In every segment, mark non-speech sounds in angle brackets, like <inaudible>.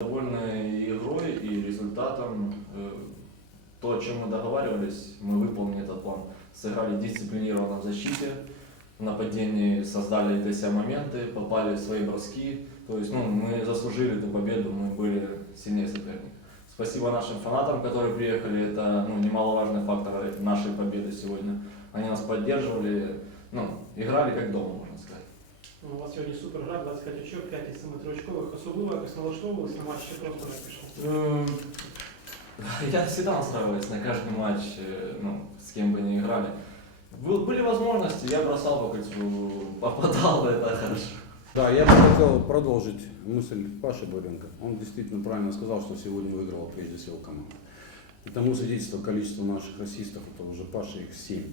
Довольны и игрой, и результатом. Э, То, о чем мы договаривались, мы выполнили этот план. Сыграли дисциплинированно в защите, в нападении создали для себя моменты, попали в свои броски. То есть ну, мы заслужили эту победу, мы были сильнее соперника. Спасибо нашим фанатам, которые приехали. Это ну, немаловажный фактор нашей победы сегодня. Они нас поддерживали, ну, играли как дома, можно сказать. Ну, У вас сьогодні супер гра, 25 очок, 5 із 7 триочкових. Особливо якось налаштовувалися на матч, чи просто не пішов? Э, Я всегда настраиваюсь на каждый матч, э, ну, с кем бы ни играли. Был- Были возможности, я бросал по кольцу, попадал, <laughs> это хорошо. Да, я бы хотел продолжить мысль Паши Буренко. Он действительно правильно сказал, что сегодня выиграла прежде всего команда. И тому свидетельство количества наших ассистов, это уже Паша их 7,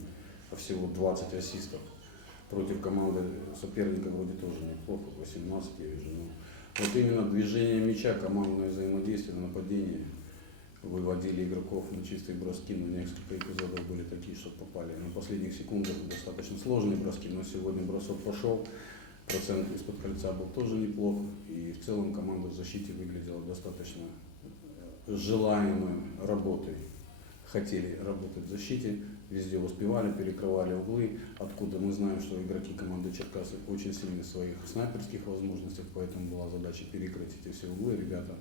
а всего 20 ассистов. Против команды соперника вроде тоже неплохо, 18 я вижу. Но вот именно движение мяча, командное взаимодействие, нападение выводили игроков на чистые броски, но несколько эпизодов были такие, что попали на последних секундах достаточно сложные броски, но сегодня бросок пошел, процент из-под кольца был тоже неплох, и в целом команда в защите выглядела достаточно э, желаемой работой. Хотели работать в защите, везде успевали, перекрывали углы, откуда мы знаем, что игроки команды Черкасы очень сильны в своих снайперских возможностях, поэтому была задача перекрыть эти все углы. Ребята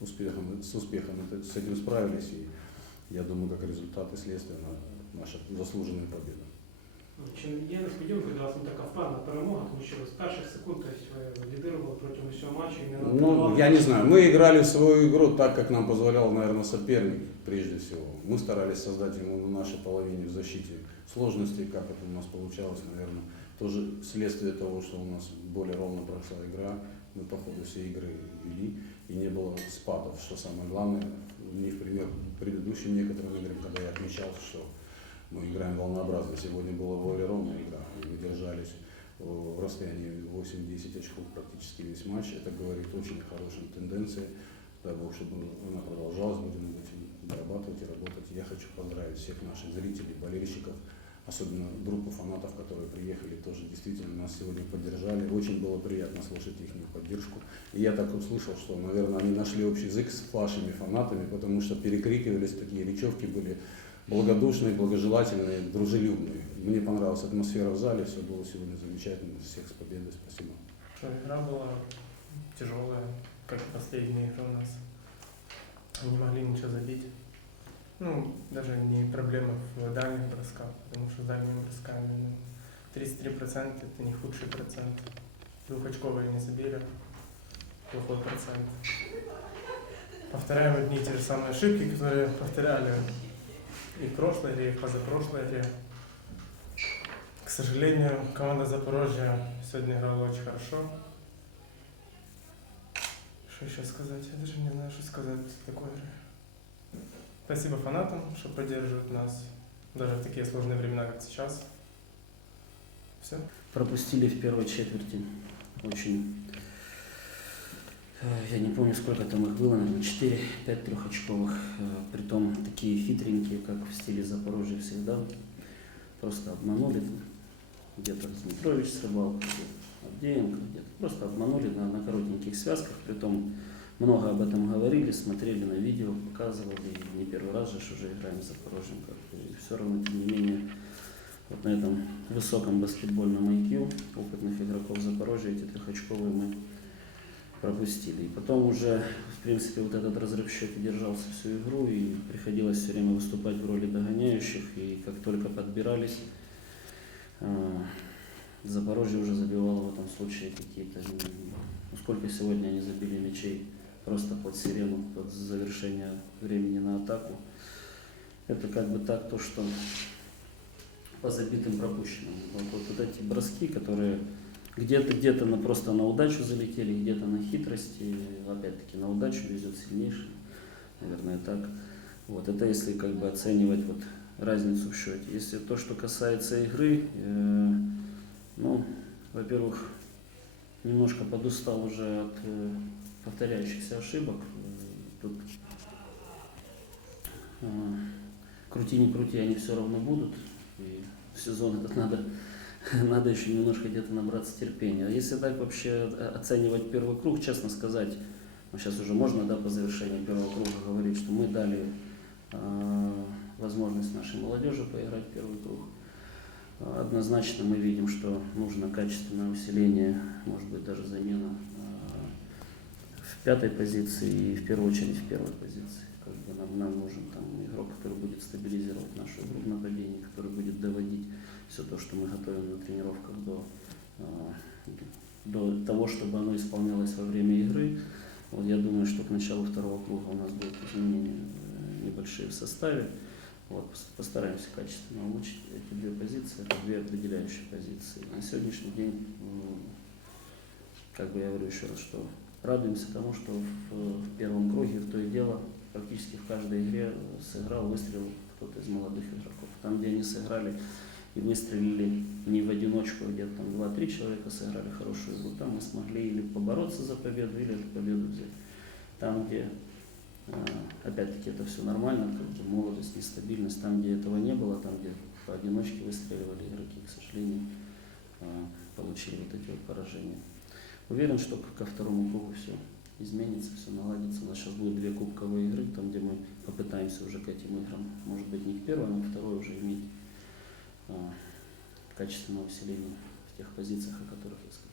успехом, с успехом с этим справились, и я думаю, как результат и следствие на- наша заслуженная победа. Чи є несподіванкою для вас ну, така впевнена перемога, тому що ви з перших секунд тобто, ви лідирували протягом всього матчу і не Ну, надавали- я не знаю, мы играли в свою игру так, как нам позволял, наверное, соперник, прежде всего. Мы старались создать ему на нашей половине в защите сложности, как это у нас получалось, наверное, тоже следствие того, что у нас более ровно прошла игра, мы по ходу всей игры вели, и не было спадов, что самое главное, не в пример предыдущим некоторым играм, когда я отмечал, что мы играем волнообразно. Сегодня была более ровная игра, мы держались э, в расстоянии 8-10 очков практически весь матч. Это говорит очень о хорошей тенденции. Дай Бог, чтобы она продолжалась, будем дорабатывать и работать. Я хочу поздравить всех наших зрителей, болельщиков, особенно группу фанатов, которые приехали, тоже действительно нас сегодня поддержали. Очень было приятно слышать их поддержку. И я так услышал, что, наверное, они нашли общий язык с вашими фанатами, потому что перекрикивались, такие речевки были благодушные, благожелательные, дружелюбные. Мне понравилась атмосфера в зале, все было сегодня замечательно. Всех с победой, спасибо. Что игра была тяжелая, как и последние игры у нас. Не могли ничего забить. Ну, даже не проблема в дальних бросках, потому что с дальними бросками ну, 33% это не худший процент. Двухочковые не забили, плохой процент. Повторяем одни и те же самые ошибки, которые повторяли и в прошлой игре, и в. К сожалению, команда Запорожья сегодня играла очень хорошо. Что еще сказать? Я даже не знаю, что сказать игры. Спасибо фанатам, что поддерживают нас, даже в такие сложные времена, как сейчас. Все. пропустили в первой четверти. Очень, я не помню, сколько там их было, наверное, 4-5 трехочковых. э, Притом такие хитренькие, как в стиле Запорожья всегда. Просто обманули. Где-то Дмитрович срывал, где-то Авдеенко, где-то. Просто обманули на, на коротеньких связках. Притом много об этом говорили, смотрели на видео, показывали. И не первый раз же уже играем с Запорожьем. Как. И все равно, тем не менее, вот на этом высоком баскетбольном IQ опытных игроков Запорожья эти трехочковые мы пропустили. И потом уже, в принципе, вот этот разрыв в счете держался всю игру, и приходилось все время выступать в роли догоняющих, и как только подбирались, э, Запорожье уже забивало в этом случае какие-то... м, Ну, сколько сегодня они забили мячей просто под сирену, под завершение времени на атаку. Это как бы так то, что по забитым пропущенным. Вот, вот эти броски, которые где-то где-то на, просто на удачу залетели, где-то на хитрости, опять-таки на удачу везет сильнейший, наверное, так. Вот это если как бы оценивать вот разницу в счете. Если то, что касается игры, э, ну, во-первых, немножко подустал уже от э, повторяющихся ошибок. Тут э, крути не крути, они все равно будут. И в сезон этот надо, <laughs> надо еще немножко где-то набраться терпения. Если так вообще о- оценивать первый круг, честно сказать, сейчас уже можно, да, по завершении первого круга говорить, что мы дали э, возможность нашей молодежи поиграть первый круг. Э, Однозначно мы видим, что нужно качественное усиление, может быть даже замена э, в пятой позиции и в первую очередь в первой позиции. Нам, нужен там игрок, который будет стабилизировать нашу игру в нападении, который будет доводить все то, что мы готовим на тренировках до, э, до того, чтобы оно исполнялось во время игры. Вот я думаю, что к началу второго круга у нас будут изменения э, небольшие в составе. Вот, пос- постараемся качественно улучшить эти две позиции, это две определяющие позиции. На сегодняшний день, как бы я говорю еще раз, что радуемся тому, что в, в первом круге, в то и дело, практически в каждой игре сыграл, выстрелил кто-то из молодых игроков. Там, где они сыграли и выстрелили не в одиночку, а где-то там 2-3 человека сыграли хорошую игру, там мы смогли или побороться за победу, или эту победу взять. Там, где э, опять-таки это все нормально, как бы молодость, нестабильность, там, где этого не было, там, где поодиночке выстреливали игроки, к сожалению, э, получили вот эти вот поражения. Уверен, что ко второму кругу все изменится, все наладится. У нас сейчас будет две кубковые игры, там, где мы попытаемся уже к этим играм, может быть, не к первой, но к второй уже иметь э, качественное усиление в тех позициях, о которых я сказал.